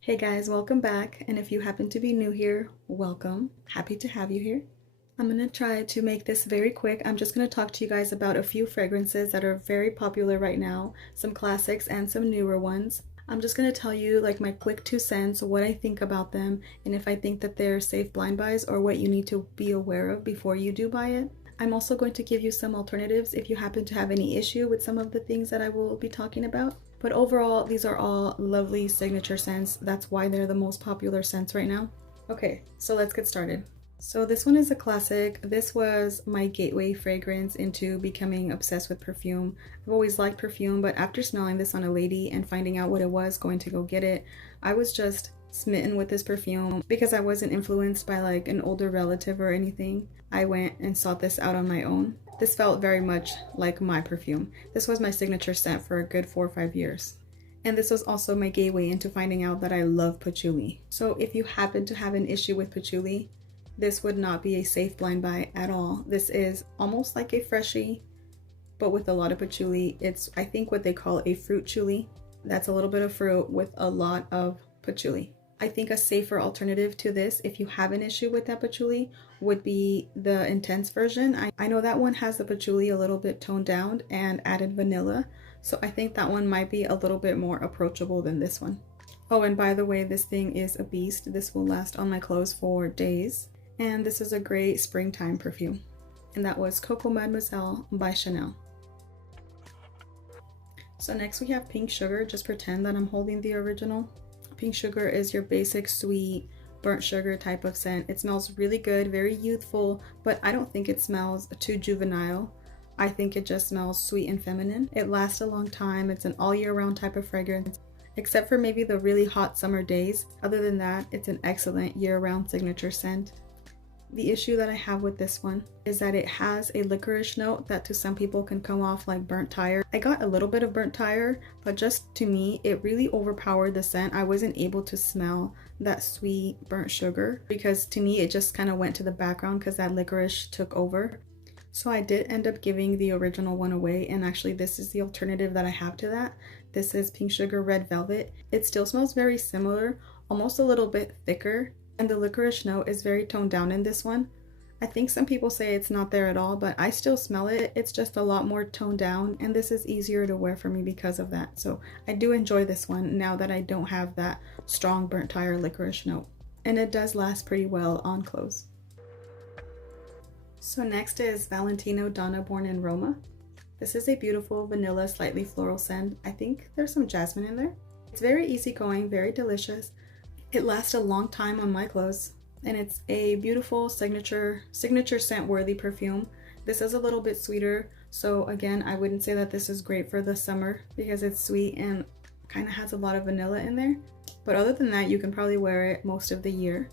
Hey guys, welcome back, and if you happen to be new here, welcome. Happy to have you here. I'm gonna try to make this very quick. I'm just gonna talk to you guys about a few fragrances that are very popular right now, some classics and some newer ones. I'm just gonna tell you like my quick 2 cents, what I think about them, and if I think that they're safe blind buys or what you need to be aware of before you do buy it. I'm also going to give you some alternatives if you happen to have any issue with some of the things that I will be talking about. But overall, these are all lovely signature scents. That's why they're the most popular scents right now. Okay, so let's get started. So this one is a classic. This was my gateway fragrance into becoming obsessed with perfume. I've always liked perfume, but after smelling this on a lady and finding out what it was, going to go get it, I was just smitten with this perfume because I wasn't influenced by like an older relative or anything. I went and sought this out on my own. This felt very much like my perfume. This was my signature scent for a good 4 or 5 years. And this was also my gateway into finding out that I love patchouli. So if you happen to have an issue with patchouli, this would not be a safe blind buy at all. This is almost like a freshie, but with a lot of patchouli. It's, I think, what they call a fruit chouli. That's a little bit of fruit with a lot of patchouli. I think a safer alternative to this, if you have an issue with that patchouli, would be the intense version. I know that one has the patchouli a little bit toned down and added vanilla, so I think that one might be a little bit more approachable than this one. Oh, and by the way, this thing is a beast. This will last on my clothes for days. And this is a great springtime perfume. And that was Coco Mademoiselle by Chanel. So next we have Pink Sugar. Just pretend that I'm holding the original. Pink Sugar is your basic sweet burnt sugar type of scent. It smells really good, very youthful, but I don't think it smells too juvenile. I think it just smells sweet and feminine. It lasts a long time. It's an all year round type of fragrance, except for maybe the really hot summer days. Other than that, it's an excellent year round signature scent. The issue that I have with this one is that it has a licorice note that to some people can come off like burnt tire. I got a little bit of burnt tire, but just to me, it really overpowered the scent. I wasn't able to smell that sweet burnt sugar because to me, it just kind of went to the background because that licorice took over. So I did end up giving the original one away, and actually this is the alternative that I have to that. This is Pink Sugar Red Velvet. It still smells very similar, almost a little bit thicker. And the licorice note is very toned down in this one. I think some people say it's not there at all, but I still smell it. It's just a lot more toned down, and this is easier to wear for me because of that. So I do enjoy this one now that I don't have that strong burnt tire licorice note. And it does last pretty well on clothes. So next is Valentino Donna Born in Roma. This is a beautiful vanilla, slightly floral scent. I think there's some jasmine in there. It's very easygoing, very delicious. It lasts a long time on my clothes, and it's a beautiful signature scent worthy perfume. This is a little bit sweeter, so again, I wouldn't say that this is great for the summer because it's sweet and kind of has a lot of vanilla in there. But other than that, you can probably wear it most of the year.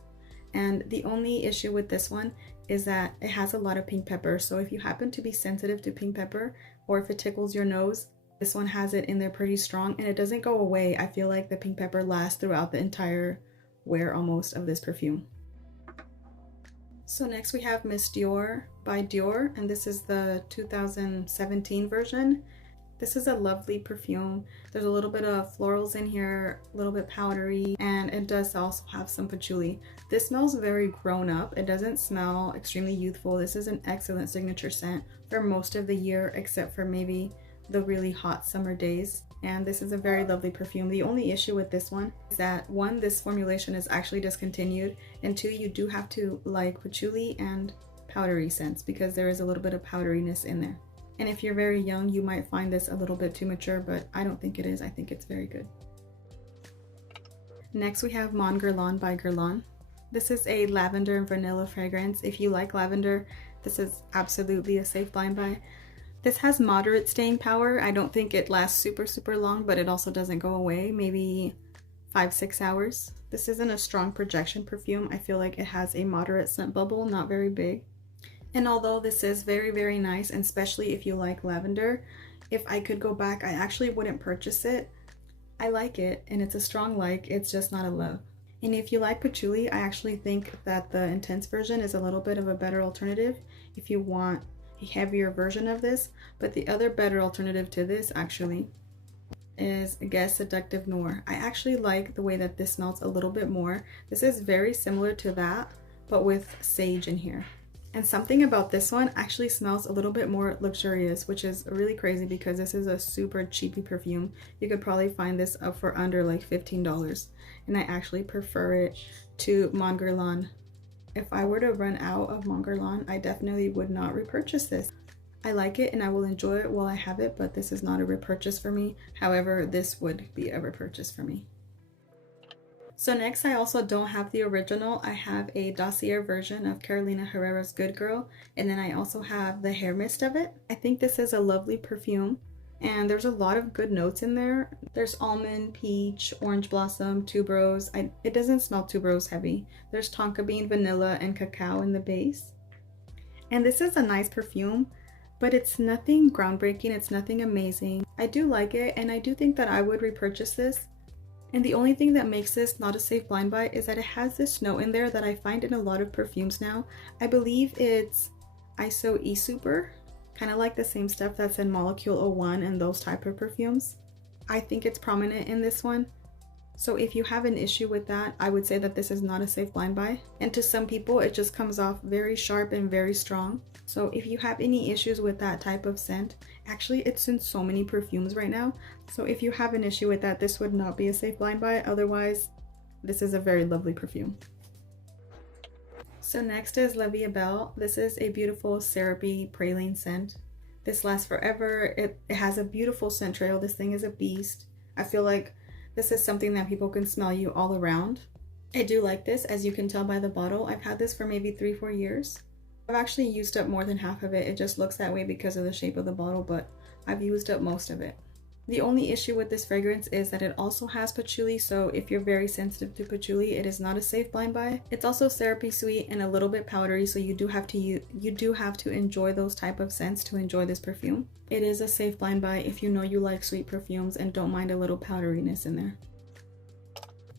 And the only issue with this one is that it has a lot of pink pepper. So if you happen to be sensitive to pink pepper, or if it tickles your nose, this one has it in there pretty strong, and it doesn't go away. I feel like the pink pepper lasts throughout the entire wear almost of this perfume. So next we have Miss Dior by Dior, and this is the 2017 version. This is a lovely perfume. There's a little bit of florals in here, a little bit powdery, and it does also have some patchouli. This smells very grown up. It doesn't smell extremely youthful. This is an excellent signature scent for most of the year, except for maybe the really hot summer days. And this is a very lovely perfume. The only issue with this one is that one, this formulation is actually discontinued, and two, you do have to like patchouli and powdery scents because there is a little bit of powderiness in there. And if you're very young, you might find this a little bit too mature, but I don't think it is. I think it's very good. Next we have Mon Guerlain by Guerlain. This is a lavender and vanilla fragrance. If you like lavender, this is absolutely a safe blind buy. This has moderate staying power. I don't think it lasts super long, but it also doesn't go away, maybe 5-6 hours. This isn't a strong projection perfume. I feel like it has a moderate scent bubble, not very big. And although this is very nice, and especially if you like lavender, if I could go back, I actually wouldn't purchase it. I like it, and it's a strong like, it's just not a love. And if you like patchouli, I actually think that the intense version is a little bit of a better alternative if you want a heavier version of this, but the other better alternative to this actually is Guess Seductive Noir. I actually like the way that this smells a little bit more. This is very similar to that, but with sage in here. And something about this one actually smells a little bit more luxurious, which is really crazy because this is a super cheapy perfume. You could probably find this up for under like $15. And I actually prefer it to Mon Guerlain. If I were to run out of Mon Guerlain, I definitely would not repurchase this. I like it and I will enjoy it while I have it, but this is not a repurchase for me. However, this would be a repurchase for me. So next, I also don't have the original. I have a dossier version of Carolina Herrera's Good Girl, and then I also have the hair mist of it. I think this is a lovely perfume, and there's a lot of good notes in there. There's almond, peach, orange blossom, tuberose. It doesn't smell tuberose heavy. There's tonka bean, vanilla, and cacao in the base. And this is a nice perfume, but it's nothing groundbreaking. It's nothing amazing. I do like it, and I do think that I would repurchase this. And the only thing that makes this not a safe blind buy is that it has this note in there that I find in a lot of perfumes now. I believe it's Iso E-Super, kind of like the same stuff that's in Molecule 01 and those type of perfumes. I think it's prominent in this one. So if you have an issue with that, I would say that this is not a safe blind buy. And to some people, it just comes off very sharp and very strong. So if you have any issues with that type of scent, actually it's in so many perfumes right now. So if you have an issue with that, this would not be a safe blind buy. Otherwise, this is a very lovely perfume. So next is La Vie Belle. This is a beautiful syrupy praline scent. This lasts forever. It has a beautiful scent trail. This thing is a beast. I feel like this is something that people can smell you all around. I do like this, as you can tell by the bottle. I've had this for maybe 3-4 years. I've actually used up more than half of it. It just looks that way because of the shape of the bottle, but I've used up most of it. The only issue with this fragrance is that it also has patchouli, so if you're very sensitive to patchouli, it is not a safe blind buy. It's also syrupy sweet and a little bit powdery, so you do have to enjoy those type of scents to enjoy this perfume. It is a safe blind buy if you know you like sweet perfumes and don't mind a little powderiness in there.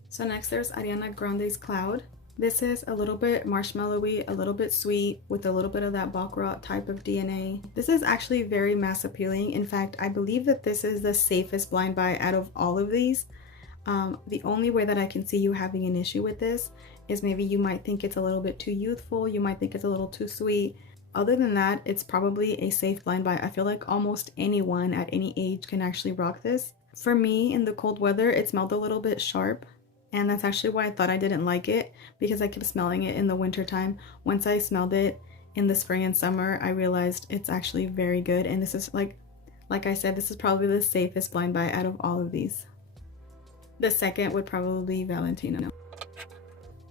So next there's Ariana Grande's Cloud. This is a little bit marshmallowy, a little bit sweet, with a little bit of that Baccarat type of DNA. This is actually very mass appealing. In fact, I believe that this is the safest blind buy out of all of these. The only way that I can see you having an issue with this is maybe you might think it's a little bit too youthful, you might think it's a little too sweet. Other than that, it's probably a safe blind buy. I feel like almost anyone at any age can actually rock this. For me, in the cold weather, it smelled a little bit sharp. And that's actually why I thought I didn't like it, because I kept smelling it in the winter time. Once I smelled it in the spring and summer, I realized it's actually very good. And this is like I said, this is probably the safest blind buy out of all of these. The second would probably be Valentino.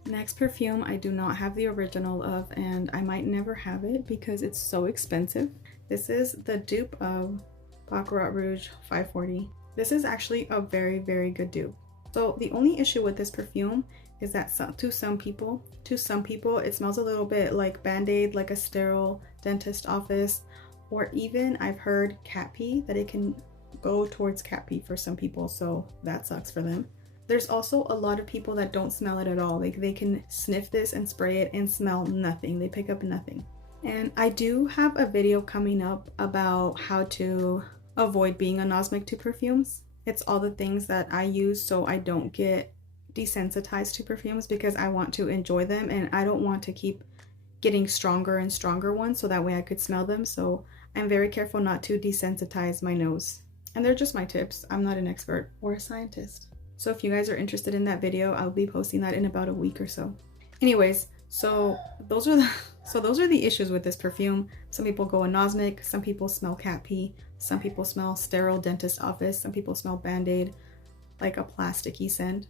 Next perfume I do not have the original of, and I might never have it because it's so expensive. This is the dupe of Baccarat Rouge 540. This is actually a very, very good dupe. So the only issue with this perfume is that to some people, it smells a little bit like Band-Aid, like a sterile dentist office, or even I've heard cat pee, that it can go towards cat pee for some people, so that sucks for them. There's also a lot of people that don't smell it at all. Like they can sniff this and spray it and smell nothing. They pick up nothing. And I do have a video coming up about how to avoid being anosmic to perfumes. It's all the things that I use so I don't get desensitized to perfumes, because I want to enjoy them and I don't want to keep getting stronger and stronger ones so that way I could smell them. So I'm very careful not to desensitize my nose. And they're just my tips. I'm not an expert or a scientist. So if you guys are interested in that video, I'll be posting that in about a week or so. Anyways, so those are the issues with this perfume. Some people go anosmic, some people smell cat pee, some people smell sterile dentist office, some people smell Band-Aid, like a plasticky scent.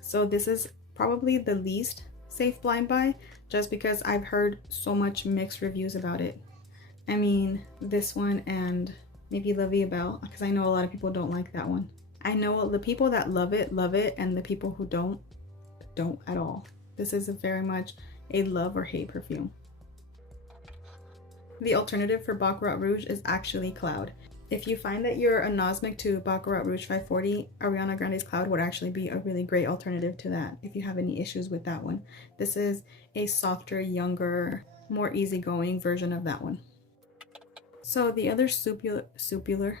So this is probably the least safe blind buy, just because I've heard so much mixed reviews about it. I mean, this one and maybe La Vie Belle, because I know a lot of people don't like that one. I know the people that love it, and the people who don't at all. This is very much a love or hate perfume. The alternative for Baccarat Rouge is actually Cloud. If you find that you're anosmic to Baccarat Rouge 540, Ariana Grande's Cloud would actually be a really great alternative to that if you have any issues with that one. This is a softer, younger, more easygoing version of that one. So the other super,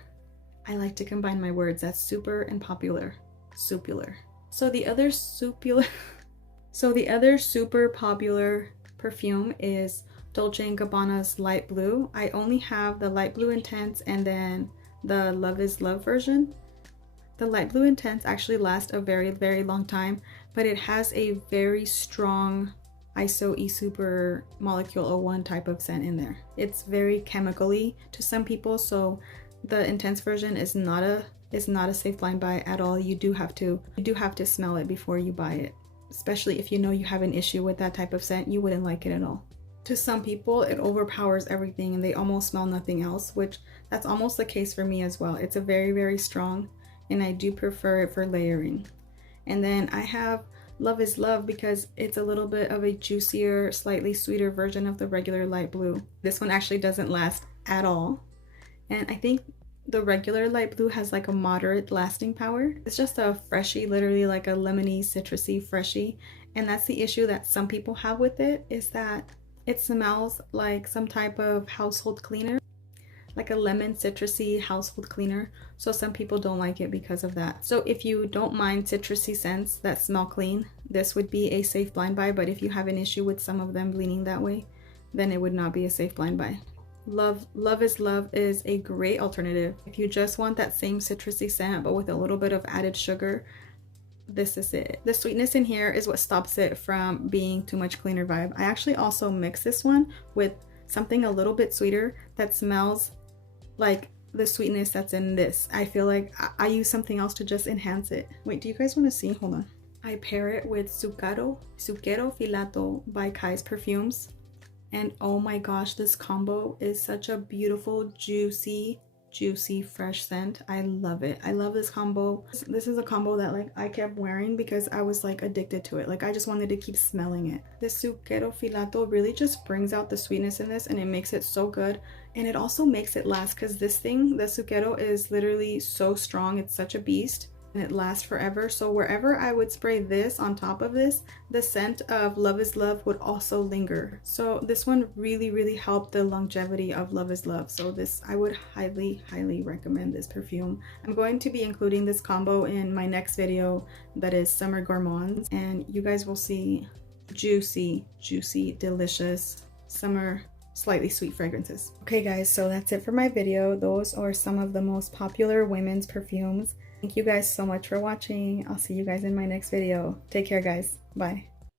I like to combine my words. That's super and popular. Super. So the other super popular perfume is Dolce & Gabbana's Light Blue. I only have the Light Blue Intense and then the Love is Love version. The Light Blue Intense actually lasts a very, very long time, but it has a very strong ISO E-Super Molecule 01 type of scent in there. It's very chemically to some people, so the Intense version is not a safe blind buy at all. You do have to smell it before you buy it. Especially if you know you have an issue with that type of scent, you wouldn't like it at all. To some people, it overpowers everything and they almost smell nothing else, which that's almost the case for me as well. It's a very, very strong, and I do prefer it for layering. And then I have Love is Love because it's a little bit of a juicier, slightly sweeter version of the regular Light Blue. This one actually doesn't last at all. And I think the regular Light Blue has like a moderate lasting power. It's just a freshie, literally like a lemony, citrusy freshie. And that's the issue that some people have with it, is that it smells like some type of household cleaner, like a lemon citrusy household cleaner. So some people don't like it because of that. So if you don't mind citrusy scents that smell clean, this would be a safe blind buy. But if you have an issue with some of them leaning that way, then it would not be a safe blind buy. Love is Love is a great alternative. If you just want that same citrusy scent but with a little bit of added sugar, this is it. The sweetness in here is what stops it from being too much cleaner vibe. I actually also mix this one with something a little bit sweeter that smells like the sweetness that's in this. I feel like I use something else to just enhance it. Wait, do you guys want to see? Hold on. I pair it with Zucchero Filato by Kai's Perfumes. And oh my gosh, this combo is such a beautiful, juicy, fresh scent. I love it. I love this combo. This is a combo that like I kept wearing because I was like addicted to it. Like I just wanted to keep smelling it. This Zucchero Filato really just brings out the sweetness in this and it makes it so good. And it also makes it last because this thing, the Zucchero, is literally so strong. It's such a beast. And it lasts forever. So wherever I would spray this on top of this, the scent of Love is Love would also linger. So this one really, really helped the longevity of Love is Love. So this, I would highly, highly recommend this perfume. I'm going to be including this combo in my next video, that is Summer Gourmands, and you guys will see juicy, delicious summer slightly sweet fragrances. Okay guys, so that's it for my video. Those are some of the most popular women's perfumes. Thank you guys so much for watching. I'll see you guys in my next video. Take care guys. Bye.